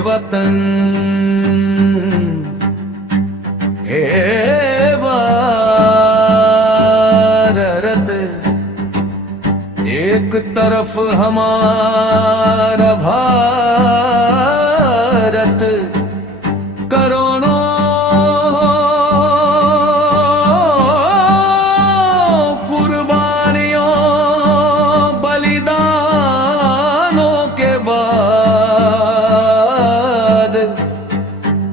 वतन हे भारत, एक तरफ हमारा भारत, करोड़ों कुर्बानियों बलिदानों के बाद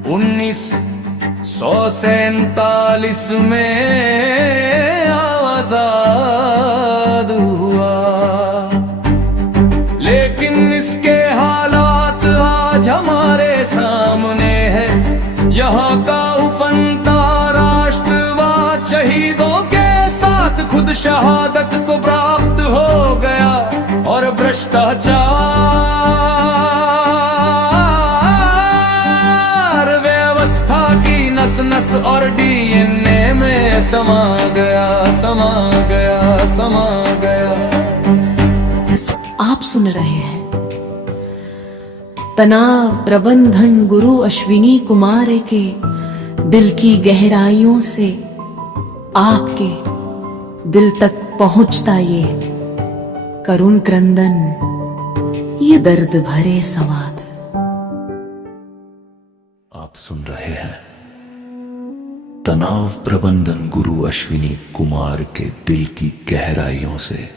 1947 में आजाद हुआ। लेकिन इसके हालात आज हमारे सामने है। यहाँ का उफनता राष्ट्रवाद शहीदों के साथ खुद शहादत को प्राप्त हो गया, और भ्रष्टाचार व्यवस्था की नस नस और डीएनए में समा गया, समा गया, समा गया। आप सुन रहे हैं तनाव प्रबंधन गुरु अश्विनी कुमार के दिल की गहराइयों से आपके दिल तक पहुंचता ये करुण क्रंदन, ये दर्द भरे संवाद। आप सुन रहे हैं तनाव प्रबंधन गुरु अश्विनी कुमार के दिल की गहराइयों से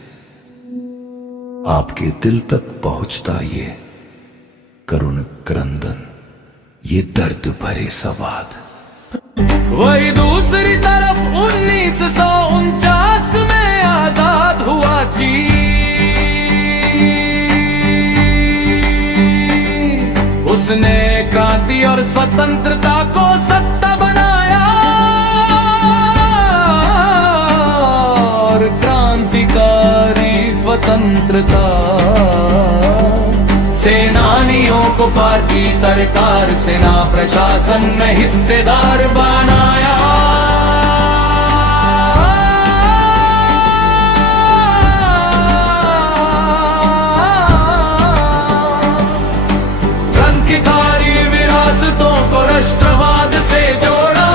आपके दिल तक पहुंचता ये करुण क्रंदन, ये दर्द भरे संवाद। वही दूसरी तरफ 1949 में आजाद हुआ चीन। उसने क्रांति और स्वतंत्रता को सत्ता बनाया, और क्रांतिकारी स्वतंत्रता सेनानियों को पार्टी सरकार सेना प्रशासन में हिस्सेदार बनाया। क्रांतिकारी विरासतों को राष्ट्रवाद से जोड़ा,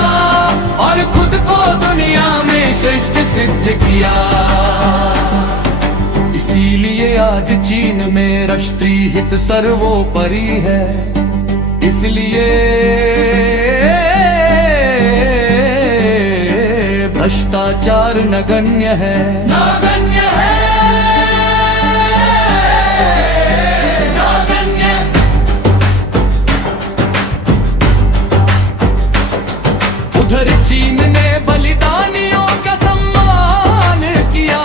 और खुद को दुनिया में श्रेष्ठ सिद्ध किया। इसीलिए आज चीन में राष्ट्रीय हित सर्वोपरि है। इसलिए भ्रष्टाचार नगण्य है, नगण्य है, नगण्य। उधर चीन ने बलिदानियों का सम्मान किया,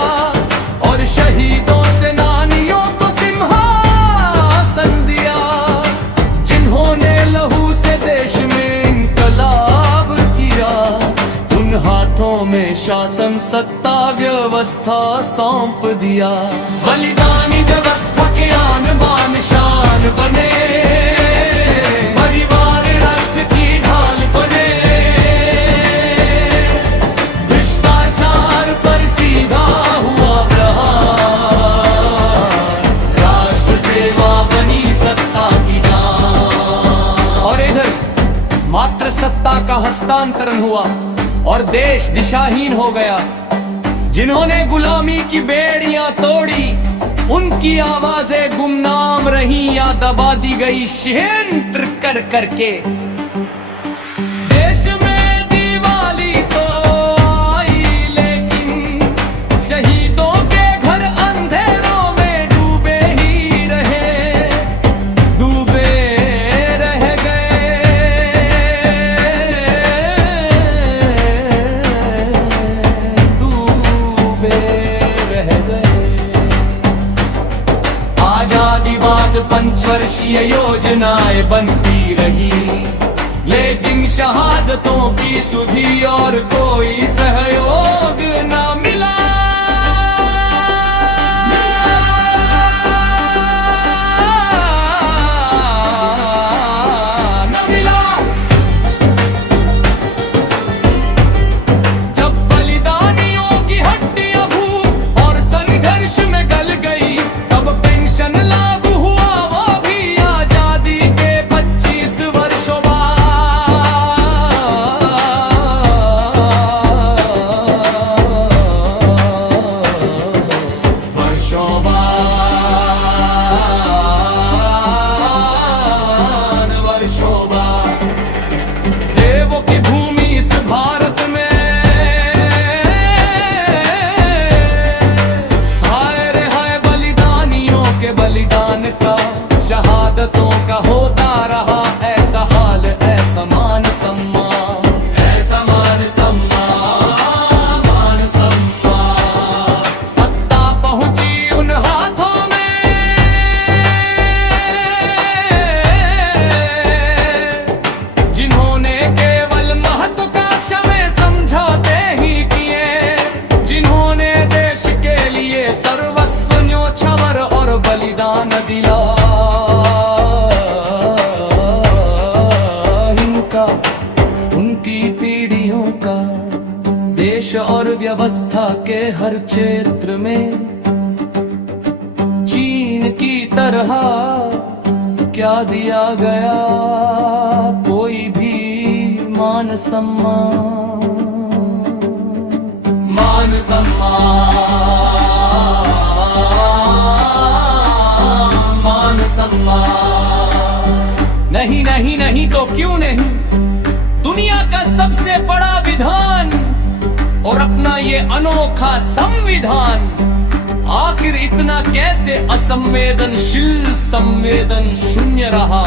और शहीदों सेनानियों को सिंहासन दिया, जिन्होंने लहू से देश में इंकलाब किया। उन हाथों में शासन सत्ता व्यवस्था सौंप दिया। बलिदानी व्यवस्था के आन बान शान बने, परिवार राष्ट्र की ढाल बने। भ्रष्टाचार पर सीधा हुआ प्रहार, राष्ट्र सेवा बनी सत्ता की जान। और इधर मात्र सत्ता का हस्तांतरण हुआ और देश दिशाहीन हो गया। जिन्होंने गुलामी की बेड़ियां तोड़ी, उनकी आवाजें गुमनाम रही या दबा दी गई षड्यंत्र कर करके। देश में दिवाली तो आई, लेकिन शहीदों के घर अंधेरों में डूबे ही रहे, डूबे रह गए। डूबे रह गए। आजादी बाद पंचवर्षीय योजनाएं बनती रही, लेकिन शहादतों की सुधि और कोई सहयोग न मिला। न मिला। जब बलिदानियों की हड्डियां भूख और संघर्ष में गल गई, तब पेंशन लागू हुआ, वो भी आजादी के 25 और व्यवस्था के हर क्षेत्र में चीन की तरह क्या दिया गया, कोई भी मान सम्मान, मान सम्मान, मान सम्मान। नहीं नहीं नहीं तो क्यों नहीं, दुनिया का सबसे बड़ा विधान और अपना ये अनोखा संविधान, आखिर इतना कैसे असंवेदनशील, संवेदन शून्य रहा,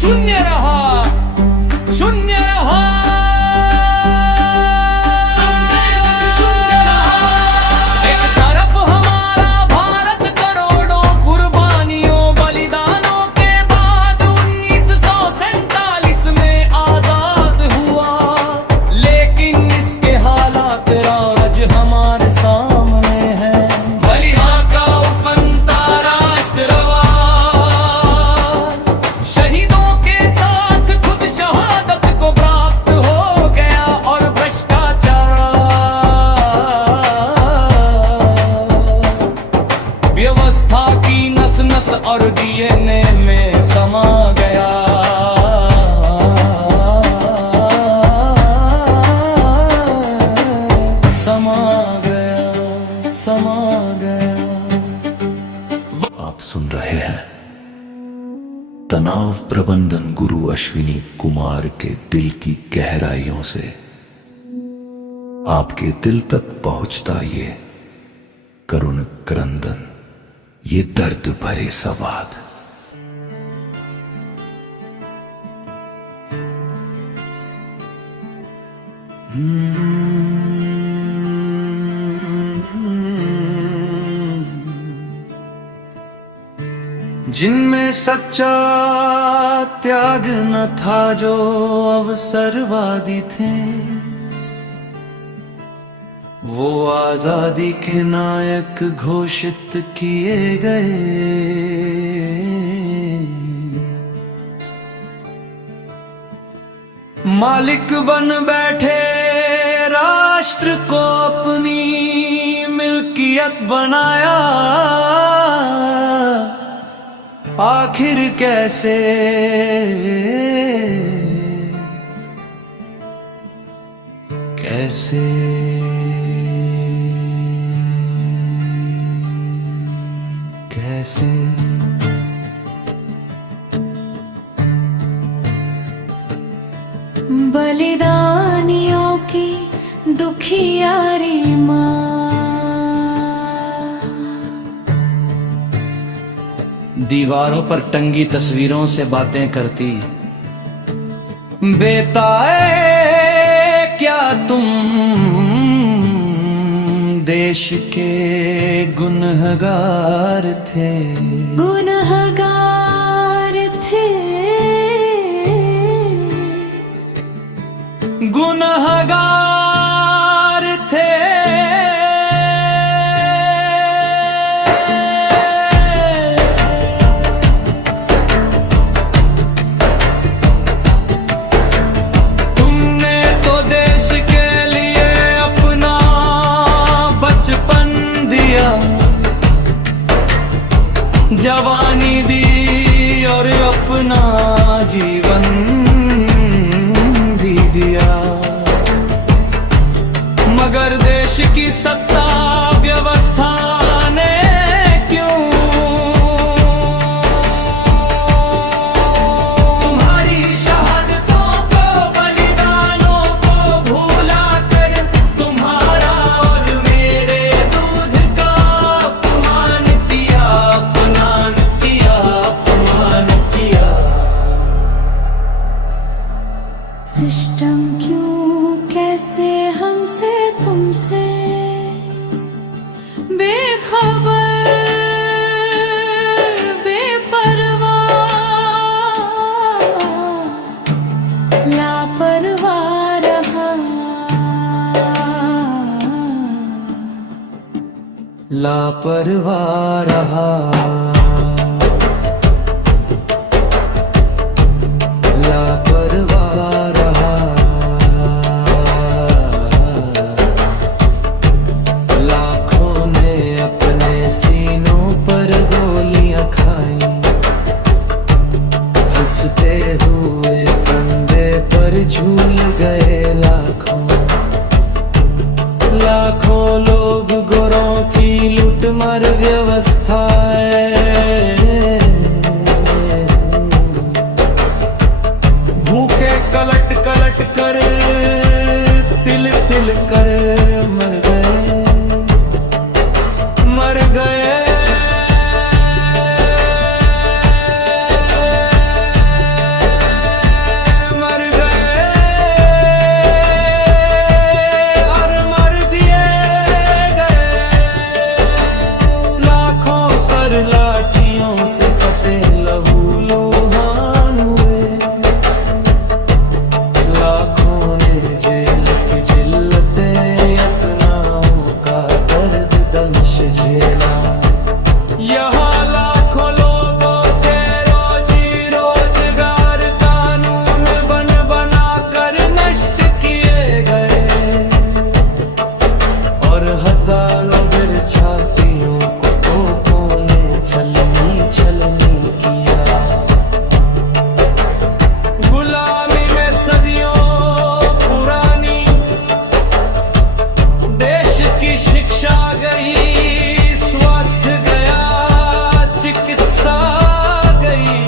शून्य रहा, शून्य रहा, संवेदन शून्य रहा। एक तरफ हमारा भारत करोड़ों कुर्बानियों बलिदानों के बाद 1947 में आजाद हुआ, लेकिन इसके हालात आज हमारे सामने है। बलिया का उफनता राष्ट्रवाद, शहीदों के साथ खुद शहादत को प्राप्त हो गया, और भ्रष्टाचार व्यवस्था की नस नस और डीएनए में समा गया। समा गया, समा गया। आप सुन रहे हैं तनाव प्रबंधन गुरु अश्विनी कुमार के दिल की गहराइयों से आपके दिल तक पहुंचता ये करुण क्रंदन, ये दर्द भरे संवाद। जिनमें सच्चा त्याग न था, जो अवसरवादी थे, वो आजादी के नायक घोषित किए गए। मालिक बन बैठे राष्ट्र को, अपनी मिल्कियत बनाया। आखिर कैसे कैसे कैसे बलिदानियों की दुखियारी माँ, दीवारों पर टंगी तस्वीरों से बातें करती, बेताए क्या तुम देश के गुनहगार थे, गुनहगार थे, गुनहगार थे। तुमने तो देश के लिए अपना बचपन दिया, जवानी दी और अपना जीवन भी दिया, मगर देश की सत्ता व्यवस्था ने क्यों तुम्हारी शहादतों को, बलिदानों को भूला कर तुम्हारा और मेरे दूध का अपमान किया, अपमान किया, अपमान किया। सिस्टम क्यों कैसे हमसे तुमसे बेखबर बेपरवाह लापरवाह रहा, लापरवाह रहा, लापरवाह रहा। सुंदर व्यवस्थाएं, भूखे कलट कलट कर तिल तिल कर मर गए, मर गए। लाठियों से फटे लहू लुहान हुए, लाखों ने जेल की जिल्लतें यत्नाओं का दर्द दमिश झेला। यहाँ लाखों लोगों के रोजी रोजगार कानून बन बना कर नष्ट किए गए, और हजारों बिर छातियों छलनी छलनी किया। गुलामी में सदियों पुरानी देश की शिक्षा गई, स्वास्थ्य गया, चिकित्सा गई,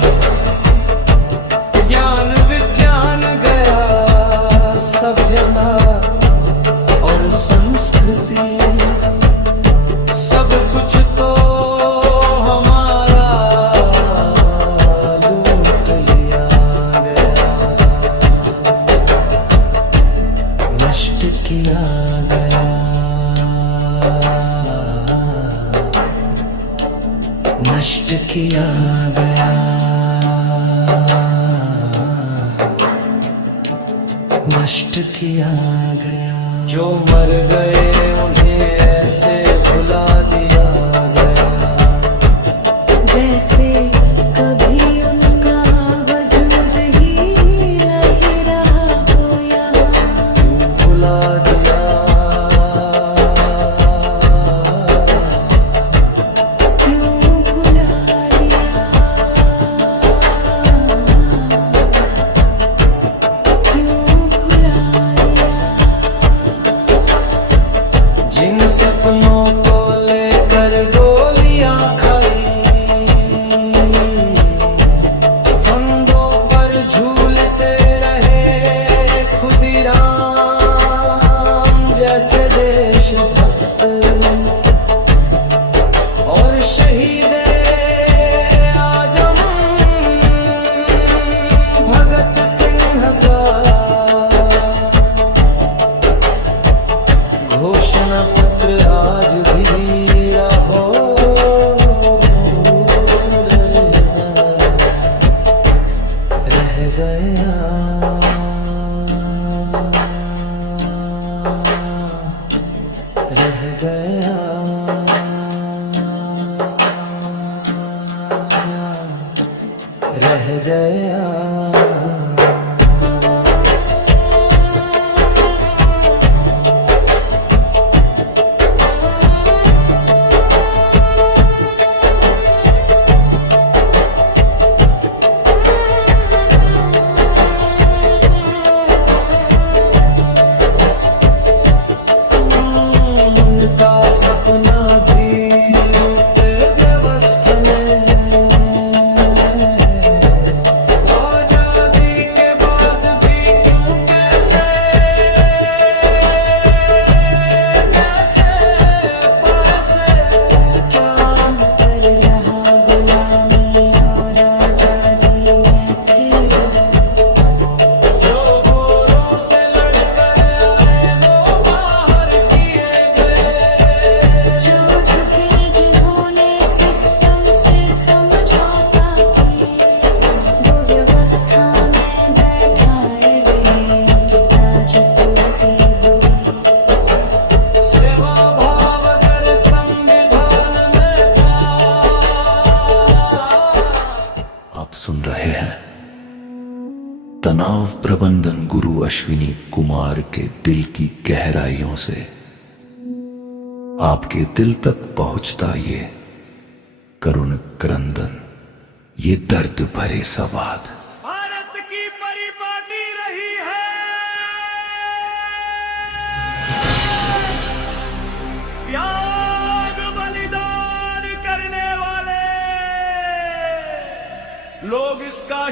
ज्ञान विज्ञान गया, सभ्यता और संस्कृति सब कुछ तो किया गया, नष्ट किया गया, नष्ट किया गया। जो मर गए उन्हें ऐसे भुला दिया गया, जैसे कभी उनका वजूद ही नहीं रहा हो यहाँ। भुला दिया, क्यों भुला दिया, क्यों भुला दिया। जिन सपनों को लेकर गोलियां खाई, फंदों पर झूलते रहे खुदीराम जैसे देशभक्त, और शहीदे आजम भगत सिंह का घोषणा पत्र आज भी रहो रह गया, रह गया, रह गया। उनका सपना भी लूटे व्यवस्था में, आजादी के बाद भी क्यों कैसे कैसे पैसे क्या कर रहा गुलामी और आजादी में फिर, जो गोरों से लड़कर आए वो बाहर किए गए, जो झुके जिन्होंने सिस्टम से समझौता किए, वो व्यवस्था में बैठाए गए, ताज कुर्सी हुई। सेवा भाव अगर संविधान में था। आप सुन रहे हैं तनाव प्रबंधन गुरु अश्विनी कुमार के दिल की गहराइयों से आपके दिल तक पहुंचता ये करुण क्रंदन, ये दर्द भरे संवाद। भारत की परिपाटी रही है, त्याग बलिदान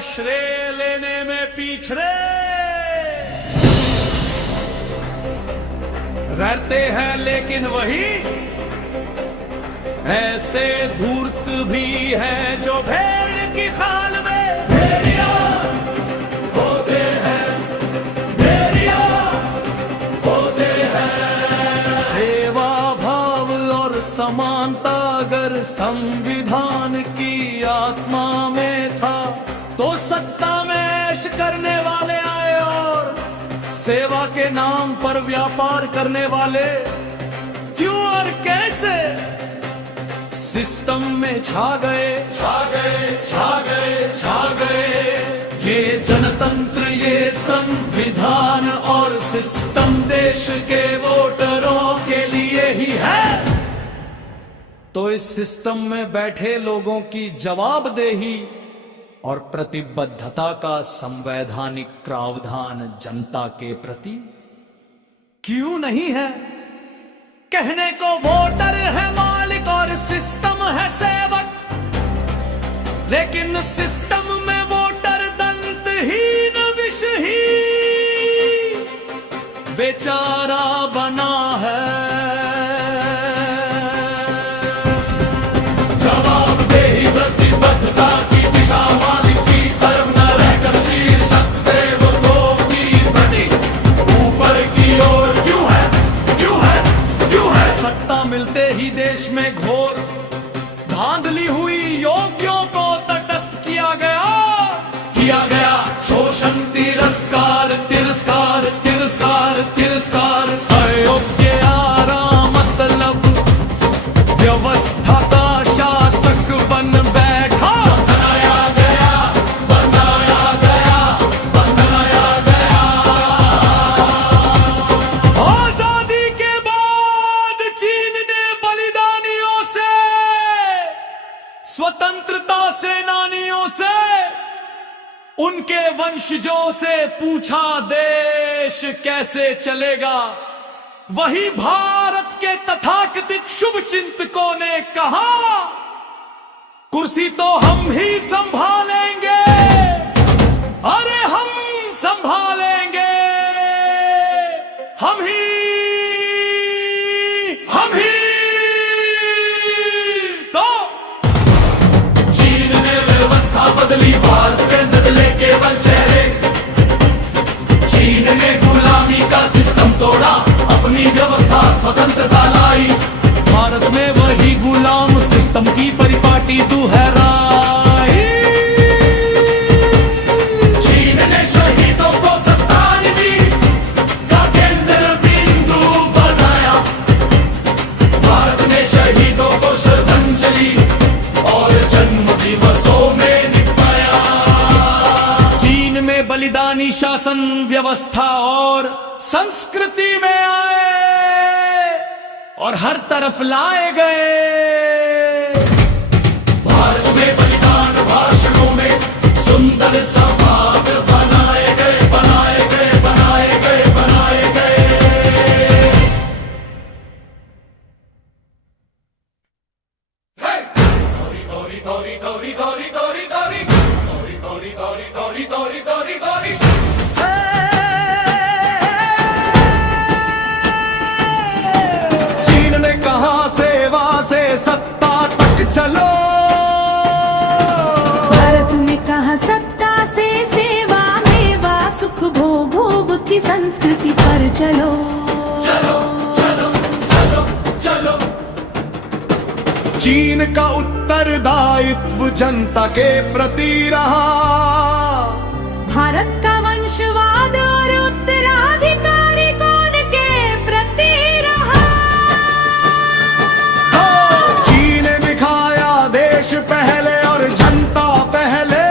श्रेय लेने में पिछड़े रहते हैं, लेकिन वही ऐसे धूर्त भी हैं जो भेड़ की खाल में भेड़िया होते हैं, भेड़िया होते हैं। सेवा भाव और समानता अगर संविधान की आत्मा में था, तो सत्ता में ऐश करने वाले आए और सेवा के नाम पर व्यापार करने वाले क्यों और कैसे सिस्टम में छा गए, छा गए, छा गए, छा गए। ये जनतंत्र, ये संविधान और सिस्टम देश के वोटरों के लिए ही है। तो इस सिस्टम में बैठे लोगों की जवाबदेही और प्रतिबद्धता का संवैधानिक प्रावधान जनता के प्रति क्यों नहीं है? कहने को वोटर है मालिक और सिस्टम है सेवक, लेकिन सिस्टम में वोटर दंतहीन विषहीन बेचारा बना है। जवाबदेही प्रतिबद्धता की दिशा मालिक की तरफ न रहकर शीर्षस्थ सेवकों की प्रति ऊपर की ओर क्यों है, क्यों है, क्यों है? सत्ता मिलते ही देश में घोर धांधली हुई, योग्यों को तटस्थ किया गया शोषण, तिरस्कार, तिरस्कार, तिरस्कार, तिरस्कार। अयोग्य आराम मतलब व्यवस्था का शासक बन बैठा, बनाया गया, बनाया गया, बनाया गया। आजादी के बाद चीन ने बलिदानियों से, स्वतंत्रता सेनानियों से, उनके वंशजों से पूछा देश कैसे चलेगा। वही भारत के तथाकथित शुभ चिंतकों ने कहा, कुर्सी तो हम ही संभालेंगे, अरे हम संभालेंगे, हम ही तो। चीन ने व्यवस्था बदली, भारत के बदले केवल चेहरे। चीन ने गुलामी का सिस्टम तोड़ा, अपनी व्यवस्था स्वतंत्रता लाई। भारत में वही गुलाम सिस्टम की परिपाटी दुहराई। चीन ने शहीदों को सत्तानिधि का केंद्र बिंदु बनाया। भारत ने शहीदों को श्रद्धांजलि और जन्म दिवसों में निभाया। चीन में बलिदानी शासन व्यवस्था और संस्कृति में आए और हर तरफ लाए गए। भारत में बलिदान भाषणों में सुंदर संवाद बनाए गए, बनाए गए, बनाए गए, बनाए गए। गौरी गौरी गौरी गौरी गौरी गौरी गौरी गौरी गौरी गौरी गौरी गौरी गौरी। चीन ने कहा सेवा से सत्ता तक चलो, भारत में कहा सत्ता से सेवा मेवा सुख भोग भोग की संस्कृति पर चलो। चलो चलो चलो चलो। चीन का उत्तरदायित्व जनता के प्रति रहा। भारत का वंशवाद और उत्तराधिकारी कौन के प्रति रहा। चीन ने दिखाया देश पहले और जनता पहले।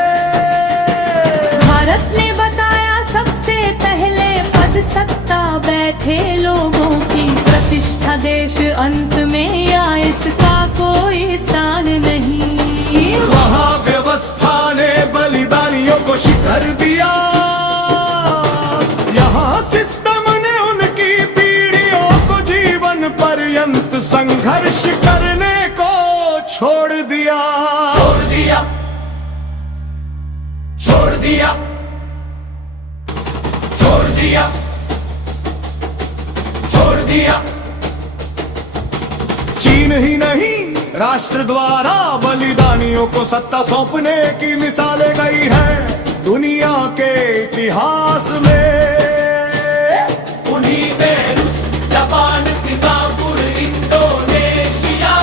भारत ने बताया सबसे पहले पद सत्ता बैठे लोगों की प्रतिष्ठा देश अंत में या इसका कोई स्थान नहीं। वहाँ व्यवस्था ने बलिदानियों को शिखर दिया। यहाँ सिस्टम ने उनकी पीढ़ियों को जीवन पर्यंत संघर्ष करने को छोड़ दिया। छोड़ दिया, छोड़ छोड़ दिया, छोड़ दिया, छोड़ दिया। चीन ही नहीं, राष्ट्र द्वारा बलिदानियों को सत्ता सौंपने की मिसालें गई है दुनिया के इतिहास में। उन्हीं में रूस, जापान, सिंगापुर, इंडोनेशिया,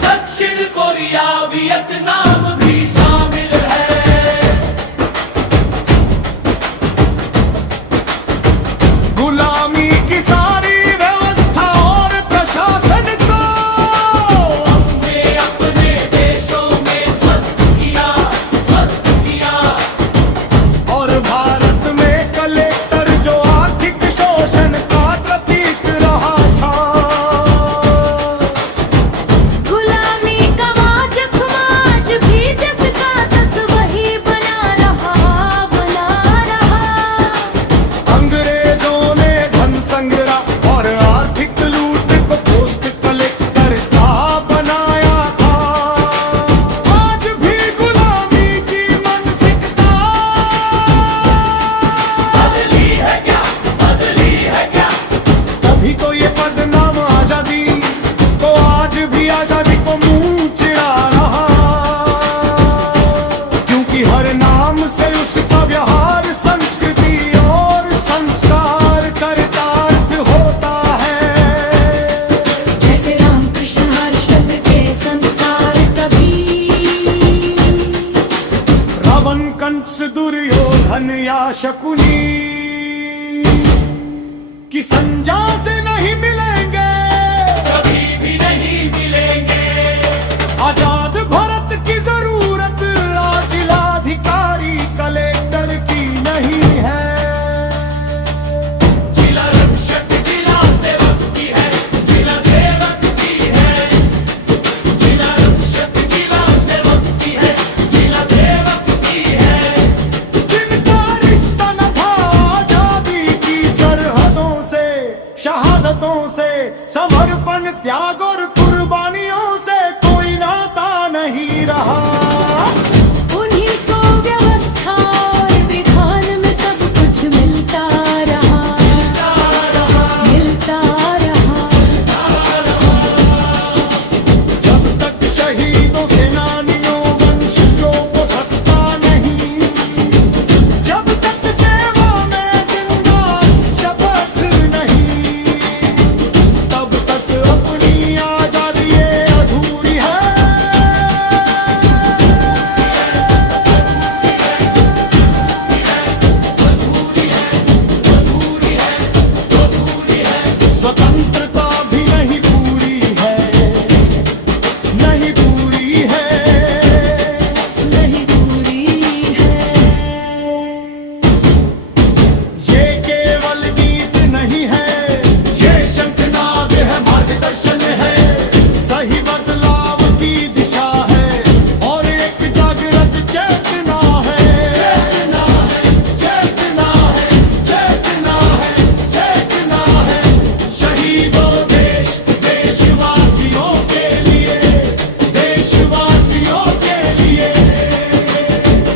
दक्षिण कोरिया, वियतनाम भी शामिल है। गुलामी की सारी व्यवस्था और प्रशासन को हमने अपने देशों में ध्वस्त किया, ध्वस्त किया। और भारत में कलेक्टर जो आर्थिक शोषण का प्रतीक रहा था। गुलामी का जख्माज भी जिसका तस वही बना रहा, बना रहा। अंग्रेजों ने धन संग्रह और आर्थिक लूट को पोस्ट कलेक्टर का बनाया था। आज भी गुलामी की मानसिकता बदली है क्या, बदली है क्या? तभी तो ये बदनाम आजादी तो आज भी आजादी को मुंह चिढ़ा रहा। क्योंकि हर नाम से उसका व्यवहार संस्कृति और संस्कार कर्तार्थ होता है। जैसे रामकृष्ण हर्षद के संस्कार कभी रावण, कंस, दुर्योधन या शकुनी की संजा से नहीं मिलेंगे, कभी भी नहीं मिलेंगे। आजाद भारत की जरूरत आज जिलाधिकारी कलेक्टर की नहीं है। जिला रक्षक जिला सेवक की है, जिला सेवक की है। जिला रक्षक जिला सेवक की है, जिला सेवक की है। जिनका रिश्ता न था आजादी की सरहदों से, शहादतों से, समर्पण, त्याग और कुर्बानियों से कोई नाता नहीं रहा। उन्हीं को व्यवस्था और विधान में सब कुछ मिलता रहा, मिलता रहा। जब तक शहीदों, सेनानियों, वंशजों को सत्ता नहीं, जब तक सेवा में जिंदा शपथ नहीं, तब तक अपनी आजादी ये अधूरी है। स्वतंत्रता भी नहीं पूरी है, नहीं पूरी है। नहीं पूरी है। ये केवल गीत नहीं है, ये शंखनाद है, मार्गदर्शन है, सही बदलाव की दिशा है और एक जागृत चेतना है। चेतना है, चेतना है, चेतना है, चेतना है। शहीदों देश, देशवासियों के लिए, देशवासियों के लिए,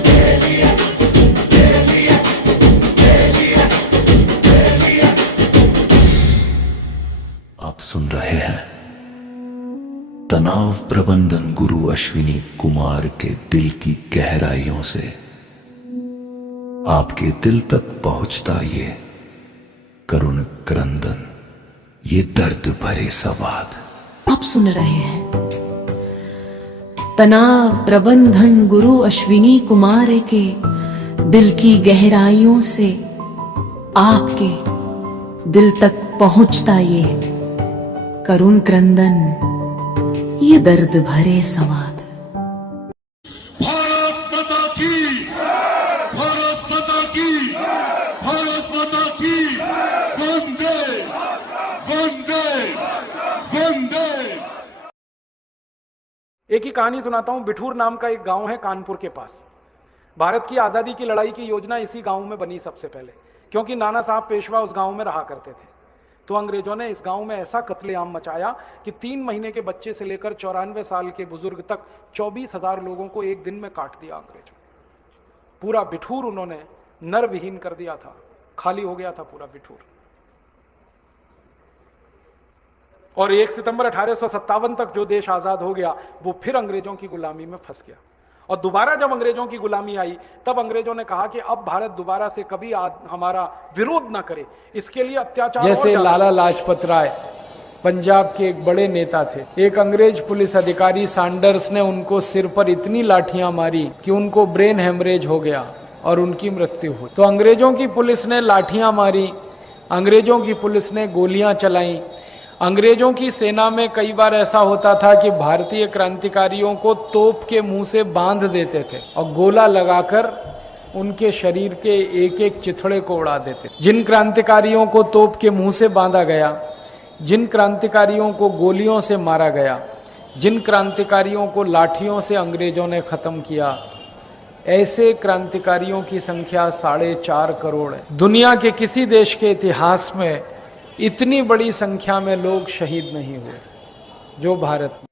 के लिए, के लिए, के लिए, के लिए। आप सुन रहे हैं तनाव प्रबंधन गुरु अश्विनी कुमार के दिल की गहराइयों से आपके दिल तक पहुंचता ये करुण क्रंदन, ये दर्द भरे संवाद। आप सुन रहे हैं तनाव प्रबंधन गुरु अश्विनी कुमार के दिल की गहराइयों से आपके दिल तक पहुंचता ये करुण क्रंदन, ये दर्द भरे संवाद। भारत माता की, भारत माता की, भारत माता की। वंदे, वंदे, वंदे। एक ही कहानी सुनाता हूं। बिठूर नाम का एक गांव है कानपुर के पास। भारत की आज़ादी की लड़ाई की योजना इसी गांव में बनी सबसे पहले, क्योंकि नाना साहब पेशवा उस गांव में रहा करते थे। तो अंग्रेजों ने इस गांव में ऐसा कत्लेआम मचाया कि 3 महीने के बच्चे से लेकर 94 साल के बुजुर्ग तक 24,000 लोगों को एक दिन में काट दिया अंग्रेजों। पूरा बिठूर उन्होंने नर विहीन कर दिया था, खाली हो गया था पूरा बिठूर। और 1 सितंबर 1857 तक जो देश आजाद हो गया वो फिर अंग्रेजों की गुलामी में फंस गया। और दोबारा जब अंग्रेजों की गुलामी आई तब अंग्रेजों ने कहा कि अब भारत दोबारा से कभी हमारा विरोध ना करे, इसके लिए अत्याचार। जैसे लाला लाजपत राय पंजाब के एक बड़े नेता थे, एक अंग्रेज पुलिस अधिकारी सैंडर्स ने उनको सिर पर इतनी लाठियां मारी कि उनको ब्रेन हेमरेज हो गया और उनकी मृत्यु हुई। तो अंग्रेजों की पुलिस ने लाठियां मारी, अंग्रेजों की पुलिस ने गोलियां चलाई। अंग्रेजों की सेना में कई बार ऐसा होता था कि भारतीय क्रांतिकारियों को तोप के मुंह से बांध देते थे और गोला लगाकर उनके शरीर के एक एक चिथड़े को उड़ा देते। जिन क्रांतिकारियों को तोप के मुंह से बांधा गया, जिन क्रांतिकारियों को गोलियों से मारा गया, जिन क्रांतिकारियों को लाठियों से अंग्रेजों ने खत्म किया, ऐसे क्रांतिकारियों की संख्या 4.5 करोड़ है। दुनिया के किसी देश के इतिहास में इतनी बड़ी संख्या में लोग शहीद नहीं हुए जो भारत में।